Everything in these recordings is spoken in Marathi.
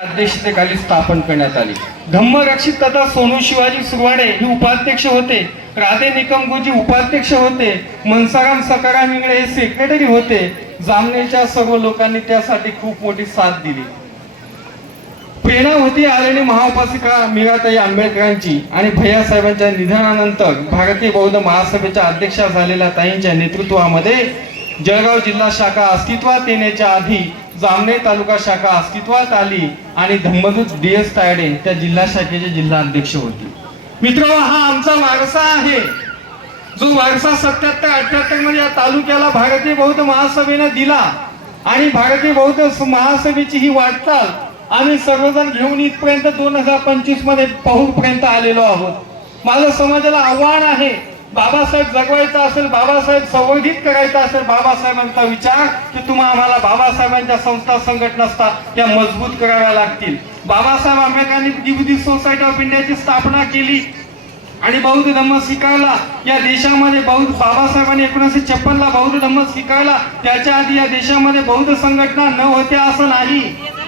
अध्यक्षतेखाली स्थापन करण्यात आली. धम्मरक्षित तथा सोनू शिवाजी सुरवाडे हे उपाध्यक्ष होते. राधे निकम उपाध्यक्ष होते. मनसाराम सकाराम इंगळे हे सेक्रेटरी होते. जामनेच्या सर्व लोकांनी त्यासाठी खूप मोठी साथ दिली. प्रेरणा होती आलेली महाउपासिका मीराताई आंबेडकरांची आणि भैया साहेबांच्या निधनानंतर भारतीय बौद्ध महासभेच्या अध्यक्षा झालेल्या ताईंच्या नेतृत्वामध्ये जळगाव जिल्हा शाखा अस्तित्वात येण्याच्या आधी जामनेर तालुका शाखा अस्तित्वात आली आणि धम्मदूत डी एस तायडे त्या जिल्हा शाखेचे जिल्हा अध्यक्ष होते. मित्र हा आमचा वारसा आहे. जो वारसा सत्याहत्तर अठ्याहत्तरमध्ये या तालुक्याला भारतीय बौद्ध महासभेने दिला आणि भारतीय बौद्ध महासभेची ही वाटचाल आम्ही सर्वजण घेऊन इथपर्यंत दोन हजार पंचवीसमध्ये पर्यंत आलेलो आहोत. माझं समाजाला आव्हान आहे बाबासाहेब जगवायचा असेल बाबासाहेब संवर्धित करायचा असेल बाबासाहेबांचा विचार की तुम्हा आम्हाला बाबासाहेबांच्या संस्था संघटना असतात त्या मजबूत कराव्या लागतील. बाबासाहेब आंबेडकरांनी डिब्युटी सोसायटी ऑफ इंडियाची स्थापना केली. आणि बौद्ध धम्म स्वीकारला. या देशामध्ये बौद्ध बाबासाहेबांनी एकोणीसशे छप्पन ला बौद्ध धम्म स्वीकारला. त्याच्या आधी या देशामध्ये बौद्ध संघटना न होत्या असं नाही.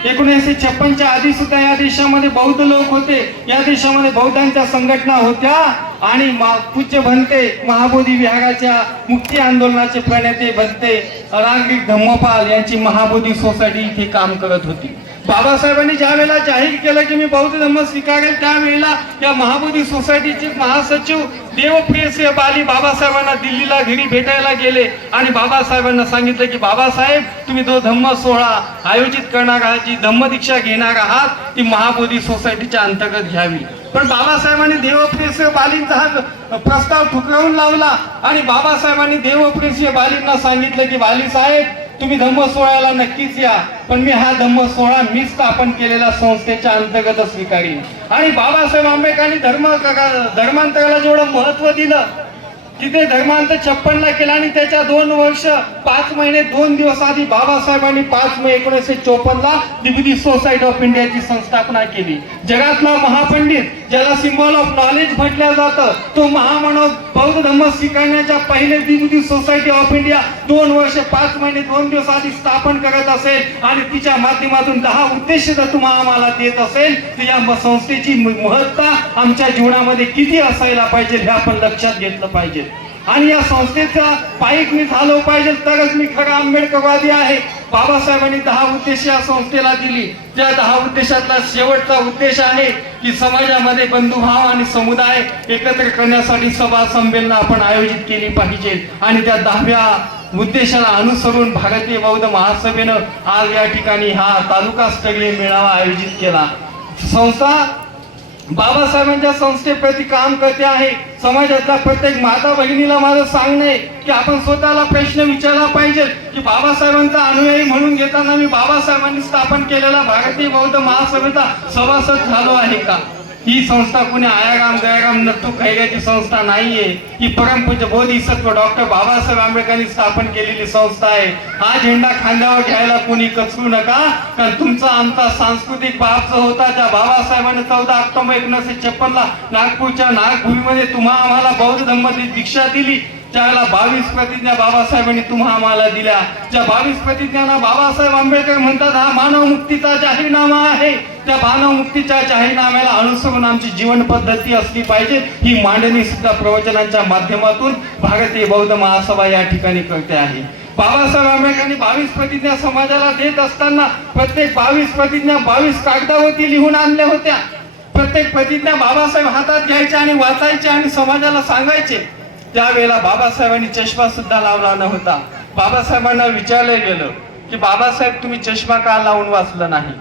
एकोणीसशे छप्पनच्या आधी सुद्धा या देशामध्ये बौद्ध लोक होते. या देशामध्ये बौद्धांच्या संघटना होत्या. आणि पूज्य भंते महाबोधी विहाराच्या मुक्ती आंदोलनाचे प्रणेते भंते रांगिक धम्मपाल यांची महाबोधी सोसायटी इथे काम करत होती. बाबासाहेबांनी ज्या वेळेला जाहीर केलं की मी बौद्ध धर्म स्वीकारेल त्यावेळेला या महाबोधी सोसायटीचे महासचिव देवप्रिय बाली बाबासाहेबांना दिल्लीला घरी भेटायला गेले आणि बाबासाहेबांना सांगितलं की बाबासाहेब तुम्ही जो धम्म सोहळा आयोजित करणार आहात जी धम्म दीक्षा घेणार आहात ती महाबोधी सोसायटीच्या अंतर्गत घ्यावी. पण बाबासाहेबांनी देवप्रिय बालींचा हा प्रस्ताव ठुकरावून लावला आणि बाबासाहेबांनी देवप्रिय बालींना सांगितलं की बाली साहेब तुम्ही धम्म सोहळ्याला नक्कीच या पण मी हा धम्म सोहळा मी स्थापन केलेल्या संस्थेच्या अंतर्गत स्वीकारीन. आणि बाबासाहेब आंबेडकरांनी धर्म धर्मांतराला जेवढं महत्त्व दिलं तिथे छप्पन ला केला आणि त्याच्या दोन वर्ष पाच महिने दोन दिवस आधी बाबासाहेबांनी पाच मे एकोणीसशे चोपन्न ला दिबुदी सोसायटी ऑफ इंडियाची संस्थापना केली. जगातला महापंडित ज्याला सिम्बॉल ऑफ नॉलेज म्हटलं जातं तो महामानव बौद्ध धर्म स्वीकारण्याच्या पहिले दिबुदी सोसायटी ऑफ इंडिया दोन वर्ष पाच महिने दोन दिवस आधी स्थापन करत असेल आणि तिच्या माध्यमातून दहा उद्देश जर तुम्हाला आम्हाला देत असेल तर या संस्थेची महत्ता आमच्या जीवनामध्ये किती असायला पाहिजे हे आपण लक्षात घेतलं पाहिजे. आणि या संस्थेचा पाईक मी झालो पाहिजे तरच मी खरा आंबेडकरवादी आहे. बाबासाहेबांनी दहा उद्देश या संस्थेला दिली. त्या दहा उद्देशातला शेवटचा उद्देश आहे की समाजामध्ये बंधुभाव आणि समुदाय एकत्र करण्यासाठी सभा संमेलन आपण आयोजित केली पाहिजे. आणि त्या दहाव्या उद्देशाला अनुसरून भारतीय बौद्ध महासभेनं आज या ठिकाणी हा तालुका स्तरीय मेळावा आयोजित केला. संस्था बाबासाहेबांच्या संस्थेप्रती काम करते आहे. समाजातल्या प्रत्येक माता बहिणीला माझं सांगणं आहे की आपण स्वतःला प्रश्न विचारला पाहिजे की बाबासाहेबांचा अनुयायी म्हणून घेताना मी बाबासाहेबांनी स्थापन केलेला भारतीय बौद्ध महासभेचा सभासद झालो आहे का? ही संस्था कुणी आयागाम गयागाम नट्टू खैऱ्याची संस्था नाहीये ही परमपूज्य बोधिसत्व डॉक्टर बाबासाहेब आंबेडकरांनी स्थापन केलेली संस्था आहे हा झेंडा खांद्यावर घ्यायला कुणी कचरू नका कारण तुमचा आमचा सांस्कृतिक बाप जो होता त्या बाबासाहेबांनी चौदा ऑक्टोबर एकोणीसशे छप्पन ला नागपूरच्या नागभूमीमध्ये तुम्हा आम्हाला बौद्ध धर्माची दीक्षा दिली ज्याला बावीस प्रतिज्ञा बाबासाहेबांनी तुम्हा आम्हाला दिल्या ज्या बावीस प्रतिज्ञाना बाबासाहेब आंबेडकर म्हणतात हा मानव मुक्तीचा जाहीरनामा आहे. त्या मानव मुक्तीच्या जाहीरनाम्याला अनुसरून आमची जीवन पद्धती असली पाहिजे ही मांडणी सुद्धा प्रवचनांच्या माध्यमातून भारतीय बौद्ध महासभा या ठिकाणी करते आहे. बाबासाहेब आंबेडकरांनी बावीस प्रतिज्ञा समाजाला देत असताना प्रत्येक बावीस प्रतिज्ञा बावीस कागदावरती लिहून आणल्या होत्या. प्रत्येक प्रतिज्ञा बाबासाहेब हातात घ्यायचे आणि वाचायचे आणि समाजाला सांगायचे. त्यावेळेला बाबासाहेबांनी चष्मा सुद्धा लावला नव्हता. बाबासाहेबांना विचारलं गेलं की बाबासाहेब तुम्ही चष्मा का लावून वाचलं नाही?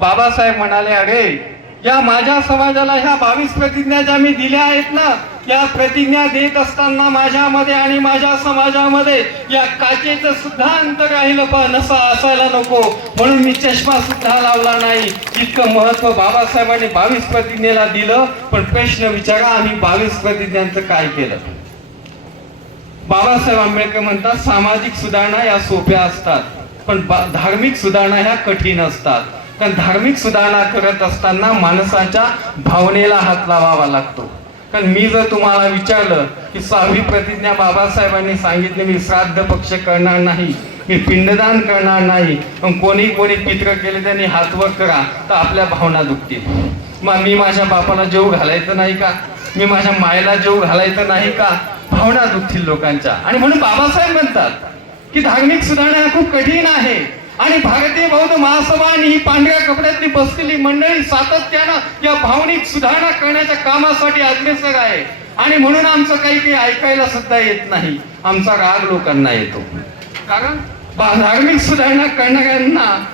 बाबासाहेब म्हणाले अरे या माझ्या समाजाला ह्या बावीस प्रतिज्ञा ज्या मी दिल्या आहेत ना या प्रतिज्ञा देत असताना माझ्यामध्ये आणि माझ्या समाजामध्ये या काचेचं सुद्धा अंतर राहिलं पण नसा असायला नको. म्हणून मी चष्मा सुद्धा लावला नाही. इतकं महत्त्व बाबासाहेबांनी बावीस प्रतिज्ञेला दिलं. पण प्रश्न विचारा आम्ही बावीस प्रतिज्ञांचं काय केलं? बाबासाहेब आंबेडकर म्हणतात सामाजिक सुधारणा या सोप्या असतात पण बा- धार्मिक सुधारणा ह्या कठीण असतात. कारण धार्मिक सुधारणा करत असताना माणसाच्या भावनेला हात लावावा लागतो. कारण मी जर तुम्हाला विचारलं की सहावी प्रतिज्ञा बाबासाहेबांनी सांगितले मी श्राद्ध पक्ष करणार नाही मी पिंडदान करणार नाही पण कोणी कोणी पित्र केले त्यांनी हातवर करा तर आपल्या भावना दुखतील. मग मी माझ्या बापाला जेव घालायचं नाही का? मी माझ्या मायला जेव घालायचं नाही का? भावना दुखतील लोकांच्या. आणि म्हणून बाबासाहेब म्हणतात की धार्मिक सुधारणा खूप कठीण आहे. आणि भारतीय बौद्ध महासभा आणि ही पांढऱ्या कपड्यातली बसलेली मंडळी सातत्यानं या भावनिक सुधारणा करण्याच्या कामासाठी अग्रेसर आहे. आणि म्हणून आमचं काही काही ऐकायला सुद्धा येत नाही. आमचा राग लोकांना येतो. कारण धार्मिक सुधारणा करणाऱ्यांना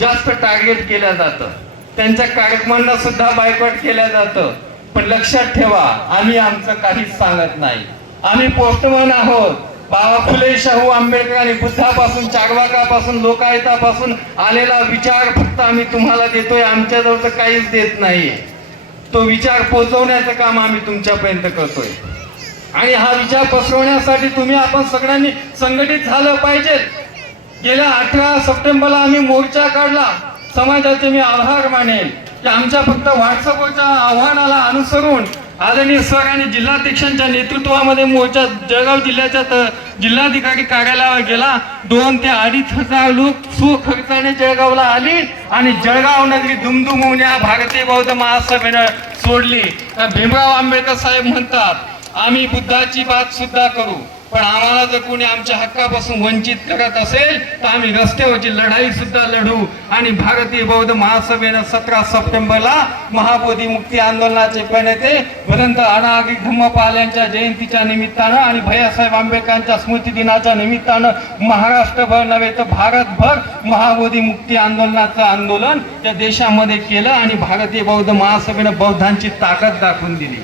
जास्त टार्गेट केलं जातं. त्यांच्या कार्यक्रमांना सुद्धा बायकॉट केलं जातं. पण लक्षात ठेवा आम्ही आमचं काहीच सांगत नाही. आम्ही पोस्टमन आहोत. बाबा फुले शाहू आंबेडकर आणि बुद्धापासून चारवाकापासून लोकायतापासून आलेला विचार फक्त आम्ही तुम्हाला देतोय. आमच्याजवळ तर काहीच देत नाही. तो विचार पोचवण्याचं काम आम्ही तुमच्यापर्यंत करतोय. आणि हा विचार पसरवण्यासाठी तुम्ही आपण सगळ्यांनी संघटित झालं पाहिजे. गेल्या अठरा सप्टेंबरला आम्ही मोर्चा काढला. समाजाचे मी आभार मानेन. की आमच्या फक्त व्हॉट्सअपच्या आव्हानाला अनुसरून आदरणीय सर आणि जिल्हाध्यक्षांच्या नेतृत्वामध्ये मोर्चा जळगाव जिल्ह्याच्या त- जिल्हाधिकारी कार्यालयावर गेला. दोन ते अडीच हजार लोक सुखर्चाने जळगावला आली आणि जळगाव नगरी दुमदुमून या भारतीय बौद्ध महासभेनं सोडली. तर भीमराव आंबेडकर साहेब म्हणतात आम्ही बुद्धाची बात सुद्धा करू. पण आम्हाला जर कोणी आमच्या हक्कापासून वंचित करत असेल तर आम्ही रस्त्यावरची लढाई सुद्धा लढू. आणि भारतीय बौद्ध महासभेनं सतरा सप्टेंबरला महाबोधी मुक्ती आंदोलनाचे प्रणेते भदंत अनागिक धम्मपाल यांच्या जयंतीच्या निमित्तानं आणि भैयासाहेब आंबेडकरांच्या स्मृती दिनाच्या निमित्तानं महाराष्ट्रभर नव्हे तर भारतभर महाबोधी मुक्ती आंदोलनाचं आंदोलन त्या देशामध्ये केलं आणि भारतीय बौद्ध महासभेनं बौद्धांची ताकद दाखवून दिली.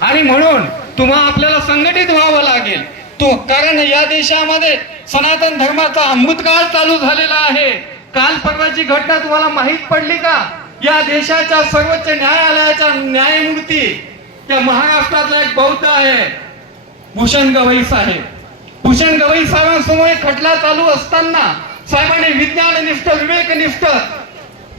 आणि म्हणून तुम्हा आपल्याला संघटित व्हावं लागेल. तो कारण या देशामध्ये सनातन धर्माचा अमृतकाळ चालू झालेला आहे. काल परवाची घटना तुम्हाला माहीत पडली का? या देशाच्या सर्वोच्च न्यायालयाच्या न्यायमूर्ती त्या महाराष्ट्रातला एक बौद्ध आहे भूषण गवई साहेब. भूषण गवई साहेबांसमोर खटला चालू असताना साहेबांनी विज्ञाननिष्ठ विवेकनिष्ठ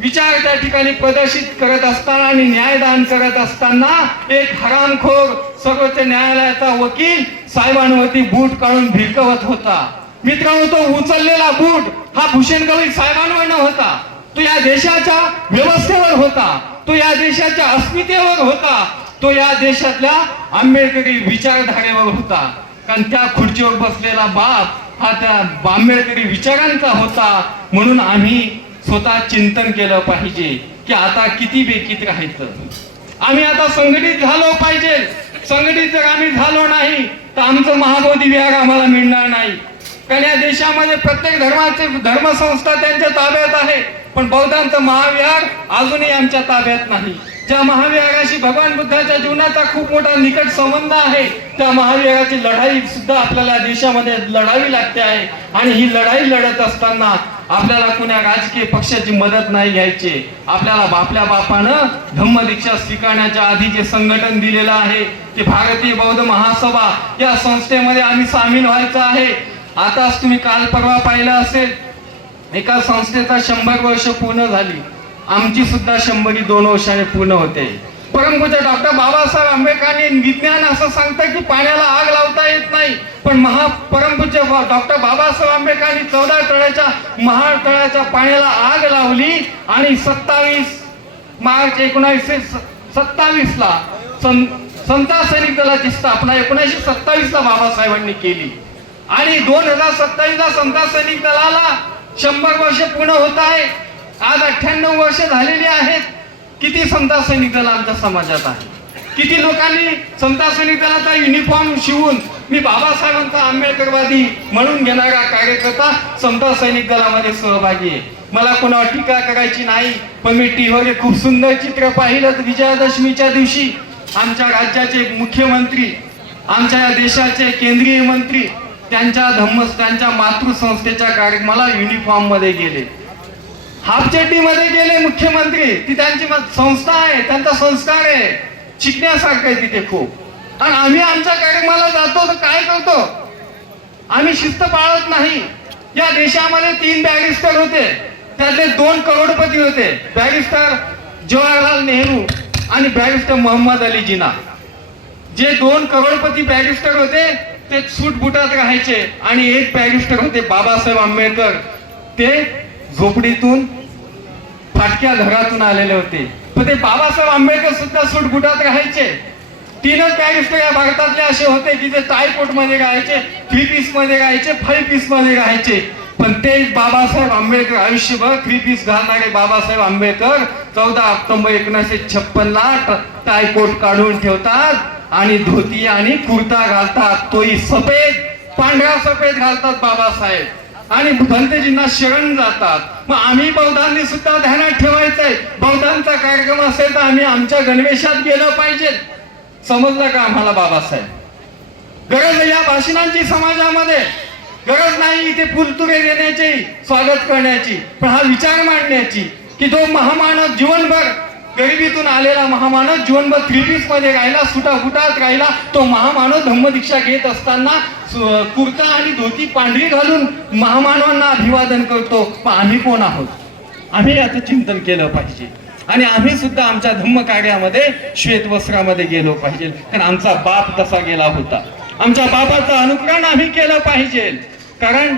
विचार त्या ठिकाणी प्रदर्शित करत असताना आणि न्यायदान करत असताना एक हरामखोर सर्वोच्च न्यायालयाचा वकील साहेबांवरती बूट काढून भिरकवत होता. मित्रांनो तो उचललेला बूट हा भूषण गवई साहेबांवर होता. तो या देशाच्या व्यवस्थेवर होता. तो या देशाच्या अस्मितेवर होता. तो या देशातल्या आंबेडकरी विचारधारेवर होता. कारण त्या खुर्चीवर बसलेला बाप हा त्या आंबेडकरी विचारांचा होता. म्हणून आम्ही स्वतः चिंतन केलं पाहिजे की आता किती बेकीत राहायचं? आम्ही आता संघटित झालो पाहिजे. संघटित जर आम्ही झालो नाही तर आमचं महाबोधी विहार आम्हाला मिळणार नाही. कारण या देशामध्ये प्रत्येक धर्माचे धर्मसंस्था त्यांच्या ताब्यात आहे. पण बौद्धांचं महाविहार अजूनही आमच्या ताब्यात नाही. ज्या महाविहाराशी भगवान बुद्धाच्या जीवनाचा खूप मोठा निकट संबंध आहे त्या महाविहाराची लढाई सुद्धा आपल्याला देशामध्ये लढावी लागते आहे. आणि ही लढाई लढत असताना आपल्याला कुण्या राजकीय पक्षाची मदत नाही घ्यायची. आपल्याला आपल्या बापानं धम्मदीक्षा स्वीकारण्याच्या आधी जे संघटन दिलेलं आहे ते भारतीय बौद्ध महासभा या संस्थेमध्ये आम्ही सामील व्हायचं आहे. आताच तुम्ही काल परवा पाहिलं असेल एका संस्थेचा शंभर वर्ष पूर्ण झाली. आमची सुद्धा शंभरी दोन वर्षाने पूर्ण होते. परमपूज्य डॉक्टर बाबासाहेब आंबेडकरांनी विज्ञान असं सांगतं की पाण्याला आग लावता येत नाही. पण महा परमपूज्य डॉक्टर बाबासाहेब आंबेडकरांनी चौदा तळ्याच्या महाड तळ्याच्या पाण्याला आग लावली आणि सत्तावीस मार्च एकोणावीसशे सत्तावीस ला सं- समता सैनिक दलाची स्थापना एकोणीसशे सत्तावीस ला बाबासाहेबांनी केली. आणि दोन हजार सत्तावीस ला सैनिक दलाला शंभर वर्ष पूर्ण होत आहे. आज अठ्ठ्याण्णव वर्ष झालेली आहेत. किती समता सैनिक दल आमच्या समाजात आहे? किती लोकांनी समता सैनिक दलाचा युनिफॉर्म शिवून मी बाबासाहेबांचा आंबेडकरवादी म्हणून घेणारा कार्यकर्ता समता सैनिक दलामध्ये सहभागी आहे. मला कोणावर टीका करायची नाही पण मी टीव्हीवर एक खूप सुंदर चित्र पाहिलं विजयादशमीच्या दिवशी आमच्या राज्याचे मुख्यमंत्री आमच्या या देशाचे केंद्रीय मंत्री त्यांच्या धम्म त्यांच्या मातृसंस्थेच्या कार्यक्रमाला युनिफॉर्ममध्ये गेले. हाफमध्ये गेले मुख्यमंत्री. ती त्यांची संस्था आहे त्यांचा संस्कार आहे. शिकण्यासारखं आहे तिथे खूप. आणि आम्ही आमच्या कार्यक्रमाला जातो तर काय करतो? आम्ही शिस्त पाळत नाही. या देशामध्ये तीन बॅरिस्टर होते. त्यातले दोन करोडपती होते. बॅरिस्टर जवाहरलाल नेहरू आणि बॅरिस्टर मोहम्मद अली जिना. जे दोन करोडपती बॅरिस्टर होते ते सूट बुटात राहायचे. आणि एक बॅरिस्टर होते बाबासाहेब आंबेडकर. ते झोपडीतून फाटक्या घरातून आलेले होते. पण ते बाबासाहेब आंबेडकर सुद्धा सूट राहायचे तीनच बॅरिस्टर या भारतातले असे होते की ते टायकोटमध्ये गायचे थ्री पीसमध्ये राहायचे फाईव्ह पीसमध्ये राहायचे पण ते बाबासाहेब आंबेडकर आयुष्यभर थ्री पीस घालणारे बाबासाहेब आंबेडकर चौदा ऑक्टोबर एकोणीसशे छप्पन ला टायकोट काढून ठेवतात आणि धोती आणि कुर्ता घालतात. तोही सफेद पांढरा सफेद घालतात बाबासाहेब. आणि भंतेजींना शरण जातात. मग आम्ही बौद्धांनी सुद्धा ध्यानात ठेवायचंय. बौद्धांचा कार्यक्रम असेल तर आम्ही आमच्या गणवेशात गेलं पाहिजे. समजलं का आम्हाला बाबासाहेब? गरज या भाषणांची समाजामध्ये. गरज नाही इथे फुलतुरे देण्याची स्वागत करण्याची पण हा विचार मांडण्याची की जो महामानव जीवनभर गरिबीतून आलेला महामानव जीवनभर थ्री पीसमध्ये राहिला सुटा फुटात राहिला. तो महामानव धम्मदीक्षा घेत असताना कुर्ता आणि धोती पांढरी घालून महामानवांना अभिवादन करतो. पण आम्ही कोण आहोत? आम्ही याचं चिंतन केलं पाहिजे. आणि आम्ही सुद्धा आमच्या धम्म कार्यामध्ये श्वेत वस्त्रामध्ये गेलो पाहिजे. कारण आमचा बाप तसा गेला होता. आमच्या बापाचं अनुकरण आम्ही केलं पाहिजे. कारण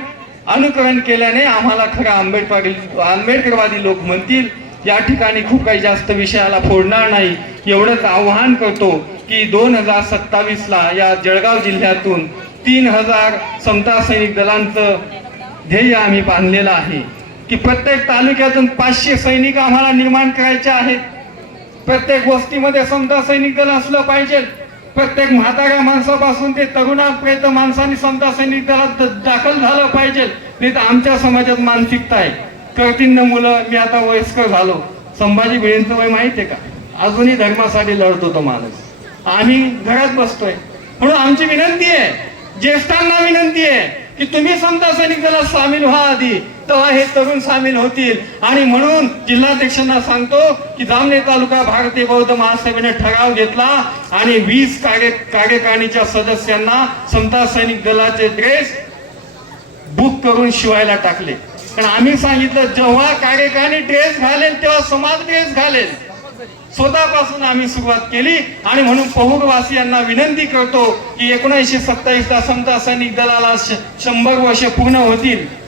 अनुकरण केल्याने आम्हाला खरं आंबेडकर आंबेडकरवादी लोक म्हणतील या ठिकाणी खूप काही जास्त विषयाला फोडणार नाही. एवढंच आव्हान करतो की दोन हजार सत्तावीसला या जळगाव जिल्ह्यातून तीन हजार समता सैनिक दलांचं ध्येय आम्ही बांधलेलं आहे. की प्रत्येक तालुक्यातून पाचशे सैनिक आम्हाला निर्माण करायचे आहेत. प्रत्येक वस्तीमध्ये समता सैनिक दल असलं पाहिजे. प्रत्येक म्हाताऱ्या माणसापासून ते तरुणापर्यंत माणसांनी समता सैनिक दलात दाखल झालं पाहिजे. नाही तर आमच्या समाजात मानसिकता आहे. करतील मुलं मी आता वयस्कर झालो. संभाजी भिडेंचं वय माहिती आहे का? अजूनही धर्मासाठी लढतो तो माणूस. आम्ही घरात बसतोय. म्हणून आमची विनंती आहे ज्येष्ठांना विनंती आहे की तुम्ही समता सैनिक दलात सामील व्हा आधी. तेव्हा हे तरुण सामील होतील. आणि म्हणून जिल्हाध्यक्षांना सांगतो की जामने तालुका भारतीय बौद्ध महासभेने ठराव घेतला आणि वीस कार्य कार्यकारिणीच्या सदस्यांना समता सैनिक दलाचे ड्रेस बुक करून शिवायला टाकले. पण आम्ही सांगितलं जेव्हा कार्यकारिणी ड्रेस घालेल तेव्हा समाज ड्रेस घालेल. स्वतःपासून आम्ही सुरुवात केली आणि म्हणून पहुरवासियांना विनंती करतो की एकोणीसशे सत्तावीस ला समता सैनिक दलाला श- शंभर वर्ष पूर्ण होतील.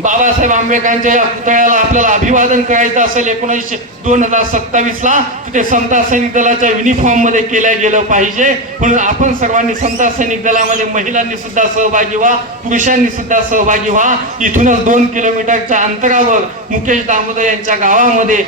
बाबासाहेब आंबेडकरांच्या या पुतळ्याला आपल्याला अभिवादन करायचं असेल एकोणीसशे दोन हजार सत्तावीस ला तिथे समता सैनिक दलाच्या युनिफॉर्ममध्ये केलं गेलं पाहिजे. म्हणून आपण सर्वांनी समता सैनिक दलामध्ये महिलांनी सुद्धा सहभागी व्हा पुरुषांनी सुद्धा सहभागी व्हा. इथूनच दोन किलोमीटरच्या अंतरावर मुकेश दामोदर यांच्या गावामध्ये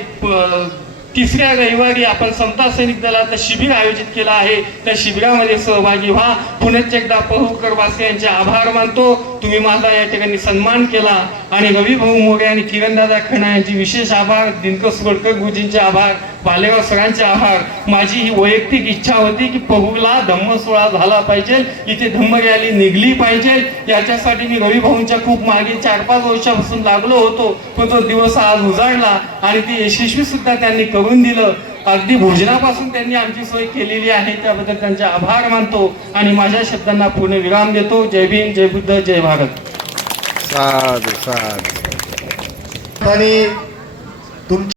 तिसऱ्या रविवारी आपण समता सैनिक दलाचं शिबिर आयोजित केलं आहे. त्या शिबिरामध्ये सहभागी व्हा. पुनश्च एकदा पहुकर वासियांचे आभार मानतो. तुम्ही माझा या ठिकाणी सन्मान केला. आणि रवी भाऊ मोरे आणि किरणदादा खणा यांचे विशेष आभार दिनकर सुगडकर गुरुजींचे आभार बालेराव सरांचे आभार. माझी ही वैयक्तिक इच्छा होती की पहुला धम्म सोहळा झाला पाहिजे इथे धम्म रॅली निघली पाहिजे. याच्यासाठी मी रवी भाऊंच्या खूप मागे चार पाच वर्षापासून लागलो होतो पण तो दिवस आज उजाडला आणि ती यशस्वी सुद्धा त्यांनी करून दिलं. अगदी भोजनापासून त्यांनी आमची सोय केलेली आहे त्याबद्दल त्यांचे आभार मानतो आणि माझ्या शब्दांना पूर्ण विराम देतो. जय भीम जय बुद्ध जय भारत. साधू साधू. आणि तुमच्या